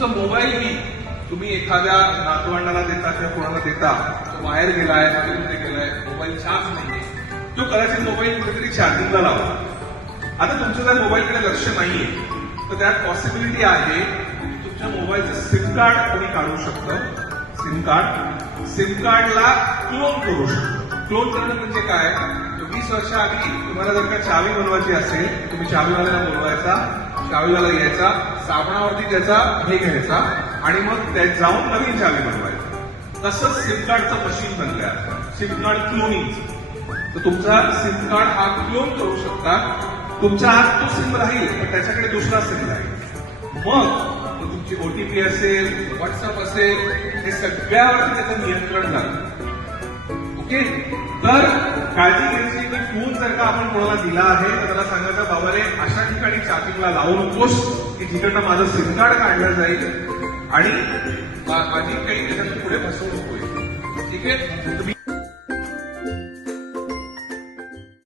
तुमचा मोबाईलही तुम्ही एखाद्या नातवंडाला देता किंवा कोणाला देता, तो बाहेर गेलाय, हॉटेलमध्ये गेलाय, मोबाईल चार्ज नाहीये, तो कदाचित मोबाईल कुठेतरी चार्जिंगला लावला. आता तुमचं जर मोबाईलकडे लक्ष नाहीये तर त्यात पॉसिबिलिटी आहे की तुमच्या मोबाईलचं सिम कार्ड कोणी काढू शकतं. सिम कार्डला क्लोन करू शकतो. क्लोन करणं म्हणजे काय? 20 वर्षाआधी तुम्हाला जर का चावी बनवायची असेल, तुम्ही चावीवाल्याला बोलवायचा, चावीवाला यायचा, साबणावरती त्याचा हे घ्यायचा आणि मग त्यात जाऊन नवीन चावी बनवायचं. तसंच सिम कार्डचं मशीन बनलंय आता, सिम कार्ड क्लोनिंग. तर तुमचा सिम कार्ड हा क्लोन करू शकता. तुमच्या हात तो सिम राहील पण त्याच्याकडे दुसरा सिम राहील. मग तुमची ओटीपी असेल, व्हॉट्सअप असेल, हे सगळ्यावरती त्याचं नियंत्रण झालं. ओके, तर काळजी घ्यायची की फोन जर का आपण कोणाला दिला आहे तर त्याला सांगायचं, बाबा रे अशा ठिकाणी चार्जिंगला लावू नकोस की जिकडनं माझं सिम कार्ड काढलं जाईल आणि माझी काही त्याच्यातून पुढे फसवणूक होईल. ठीक आहे.